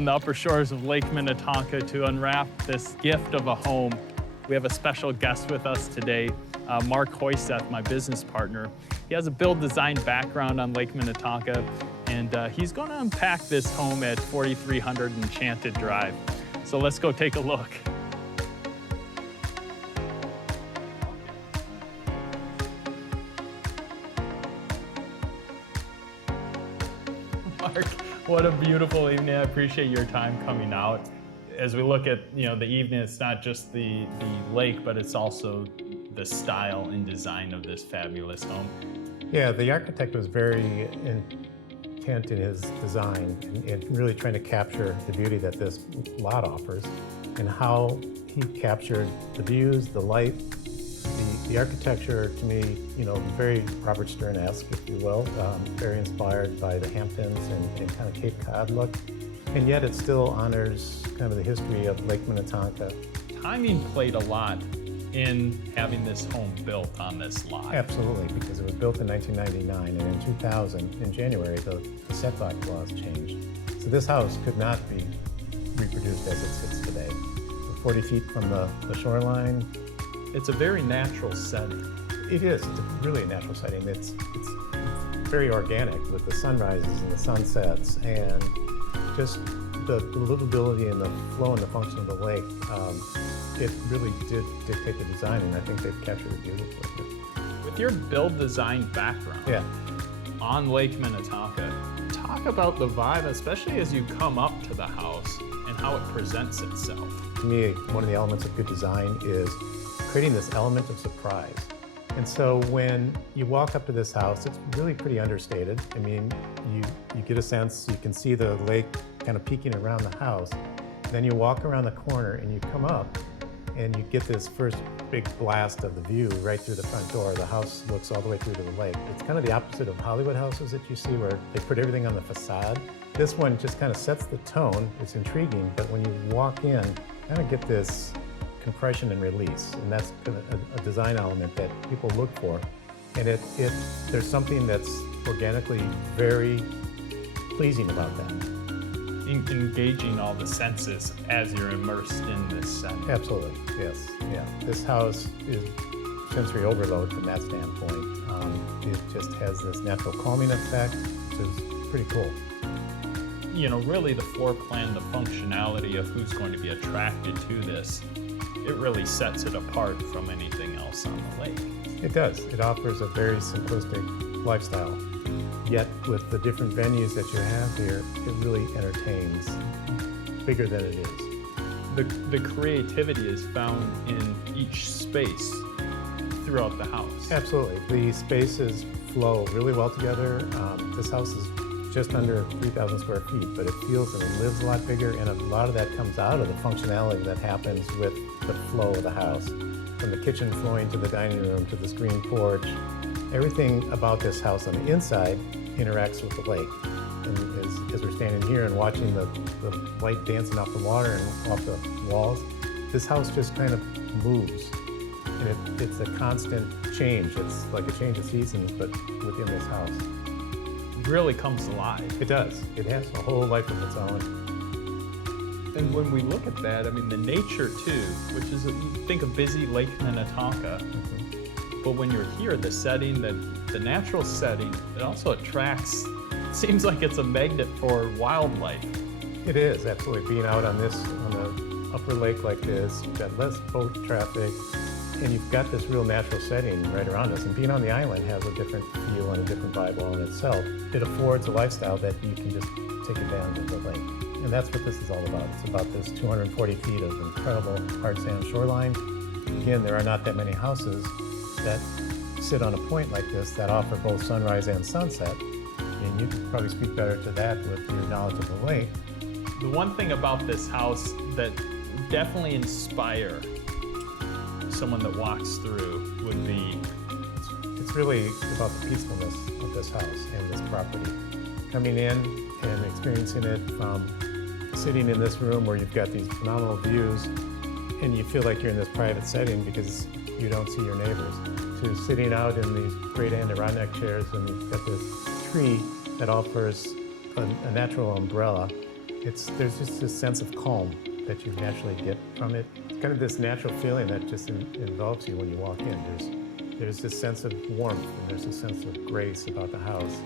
on the upper shores of Lake Minnetonka to unwrap this gift of a home. We have a special guest with us today, Mark Hoiseth, my business partner. He has a build design background on Lake Minnetonka, and he's going to unpack this home at 4300 Enchanted Drive. So let's go take a look. Mark, what a beautiful evening. I appreciate your time coming out. As we look at the evening, it's not just the lake, but it's also the style and design of this fabulous home. Yeah, the architect was very intent in his design and really trying to capture the beauty that this lot offers and how he captured the views, the light, the architecture to me, very Robert Stern-esque, if you will, very inspired by the Hamptons and kind of Cape Cod look. And yet it still honors kind of the history of Lake Minnetonka. Timing played a lot in having this home built on this lot. Absolutely, because it was built in 1999, and in 2000, in January, the setback laws changed. So this house could not be reproduced as it sits today. We're 40 feet from the shoreline. It's a very natural setting. It is. It's really a natural setting. It's very organic with the sunrises and the sunsets and just the livability and the flow and the function of the lake. It really did dictate the design, and I think they've captured it beautifully. With your build design background on Lake Minnetonka, talk about the vibe, especially as you come up to the house and how it presents itself. To me, one of the elements of good design is creating this element of surprise. And so when you walk up to this house, it's really pretty understated. I mean, you get a sense, you can see the lake kind of peeking around the house. Then you walk around the corner and you come up and you get this first big blast of the view right through the front door. The house looks all the way through to the lake. It's kind of the opposite of Hollywood houses that you see where they put everything on the facade. This one just kind of sets the tone. It's intriguing, but when you walk in, you kind of get this compression and release, and that's a design element that people look for. And there's something that's organically very pleasing about that. Engaging all the senses as you're immersed in this setting. Absolutely, yes, yeah. This house is sensory overload from that standpoint. It just has this natural calming effect, which is pretty cool. Really the floor plan, the functionality of who's going to be attracted to this, it really sets it apart from anything else on the lake. It does. It offers a very simplistic lifestyle. Yet with the different venues that you have here, it really entertains bigger than it is. The creativity is found in each space throughout the house. Absolutely. The spaces flow really well together. This house is just under 3,000 square feet, but it feels and it lives a lot bigger, and a lot of that comes out of the functionality that happens with the flow of the house. From the kitchen flowing to the dining room to the screen porch, everything about this house on the inside interacts with the lake. And as we're standing here and watching the light dancing off the water and off the walls, this house just kind of moves. And it's a constant change. It's like a change of seasons, but within this house. Really comes alive. It does. It has a whole life of its own. And when we look at that, I mean, the nature too, which is, you think of busy Lake Minnetonka, but when you're here, the setting, the natural setting, it also attracts, it seems like it's a magnet for wildlife. It is, absolutely. Being out on the upper lake like this, you've got less boat traffic, and you've got this real natural setting right around us. And being on the island has a different feel and a different vibe all in itself. It affords a lifestyle that you can just take advantage of the lake. And that's what this is all about. It's about this 240 feet of incredible hard sand shoreline. Again, there are not that many houses that sit on a point like this that offer both sunrise and sunset. And you could probably speak better to that with your knowledge of the lake. The one thing about this house that would definitely inspire someone that walks through would be... It's really about the peacefulness of this house and this property. Coming in and experiencing it from sitting in this room where you've got these phenomenal views and you feel like you're in this private setting because you don't see your neighbors, to sitting out in these great Adirondack chairs and you've got this tree that offers a natural umbrella there's just this sense of calm that you naturally get from it. It's kind of this natural feeling that just envelops you when you walk in. There's this sense of warmth and there's a sense of grace about the house.